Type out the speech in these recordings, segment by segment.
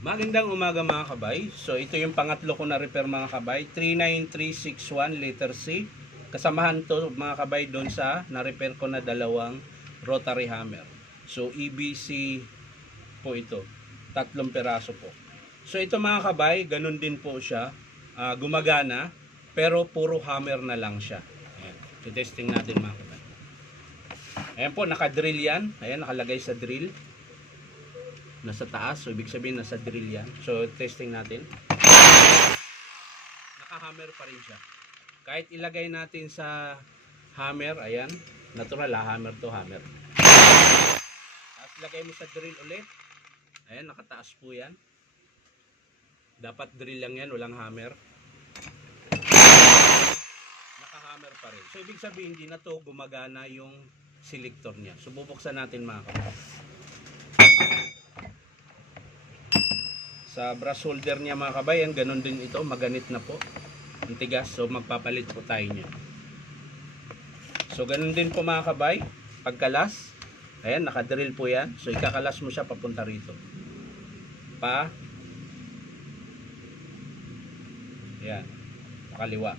Magandang umaga mga kabay. So ito yung pangatlo ko na repair mga kabay. 39361 letter C. Kasamahan to mga kabay doon sa na-repair ko na dalawang rotary hammer. So EBC po ito. 3 peraso po. So ito mga kabay, ganun din po siya. Gumagana pero puro hammer na lang siya. Ayan. I-testing natin mga kabay. Ayan po, naka-drill yan. Ayan, nakalagay sa drill. Nasa taas, so ibig sabihin nasa drill yan. So testing natin. Naka-hammer pa rin siya. Kahit ilagay natin sa hammer, ayan, natural hammer to hammer. Tapos lagay mo sa drill ulit. Ayan, nakataas po yan. Dapat drill lang yan, walang hammer. Naka-hammer pa rin. So ibig sabihin hindi na to gumagana yung selector niya. So bubuksan natin mga kapatid. Sa brush holder niya mga kabayan, ganun din ito, maganit na po. Ang tigas, so magpapalit po tayo niya. So ganun din po mga kabay, pagkalas, ayan, nakadrill po yan. So ikakalas mo siya papunta rito. Ayan, pakaliwa.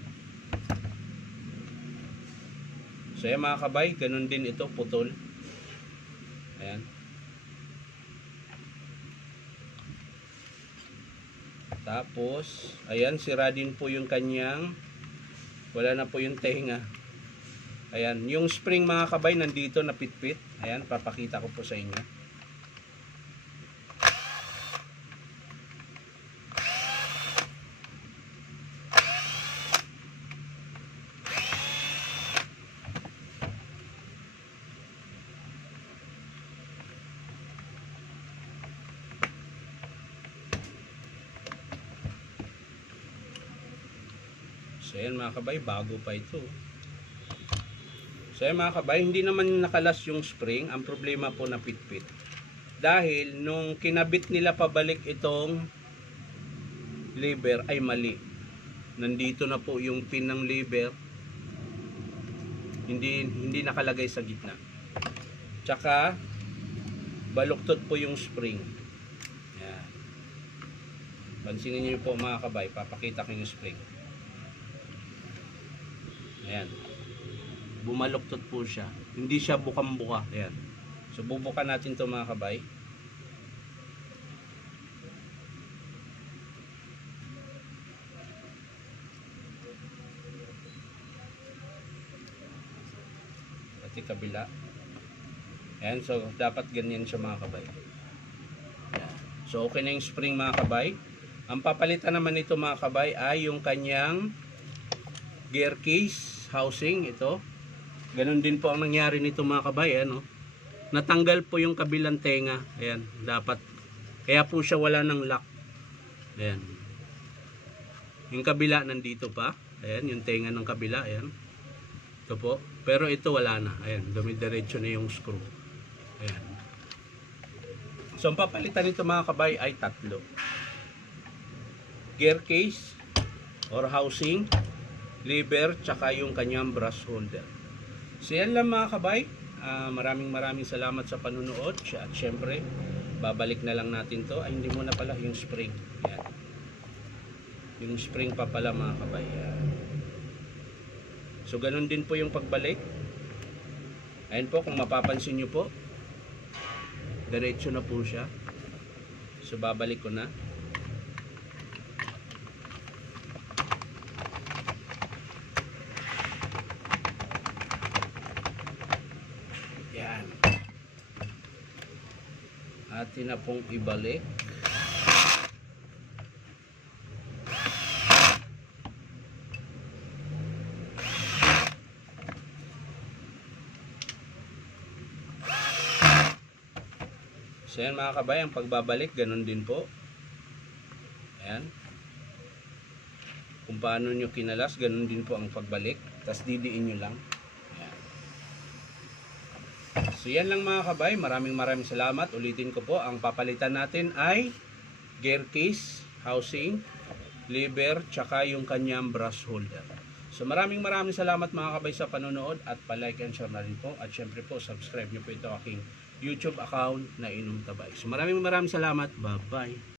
So ayan mga kabay, ganun din ito, putol. Ayan. Tapos, ayan, sira din po yung kanyang, wala na po yung tenga. Ayan, yung spring mga kabay nandito na pitpit. Ayan, papakita ko po sa inyo. So ayan mga kabay, bago pa ito. So ayan mga kabay, hindi naman nakalas yung spring. Ang problema po na pitpit. Dahil nung kinabit nila pabalik itong lever ay mali. Nandito na po yung pin ng lever. Hindi nakalagay sa gitna. Tsaka baluktot po yung spring. Ayan. Pansinin niyo po mga kabay, papakita ko yung spring. Ayan. Bumaluktot po siya. Hindi siya bukang-buka. Ayan. So bubukan natin 'to mga kabay. Pati kabila. Ayan. So dapat ganyan siya mga kabay. Ayan. So okay na yung spring mga kabay. Ang papalitan naman nito mga kabay ay yung kanyang gear case housing, ito. Ganon din po ang nangyari nito mga kabay, ano? Natanggal po yung kabilang tenga. Ayan, dapat. Kaya po siya wala ng lock. Ayan. Yung kabila nandito pa. Ayan, yung tenga ng kabila, ayan. Ito po. Pero ito wala na. Ayan, dumidiretso na yung screw. Ayan. So, ang papalitan nito mga kabay ay tatlo. Gear case or housing, lever, tsaka yung kanyang brush holder. So yan lang mga kabay. Maraming salamat sa panunood. At syempre, babalik na lang natin to. Ay, hindi mo na pala yung spring. Yan. Yung spring pa pala mga kabay. Yan. So ganun din po yung pagbalik. Ayan po, kung mapapansin nyo po, diretso na po siya. So babalik ko na. Yan. Atin na pong ibalik. So yan mga kabay, ang pagbabalik ganun din po. Ayan. Kung paano nyo kinalas, ganun din po ang pagbalik. Tapos didiin nyo lang. So yan lang mga kabay, maraming salamat. Ulitin ko po, ang papalitan natin ay gear case, housing, lever, tsaka yung kanyang brush holder. So maraming salamat mga kabay sa panonood at pa-like and share na rin po. At syempre po, subscribe nyo po ito aking YouTube account na Inom Tabay. So maraming salamat. Bye-bye.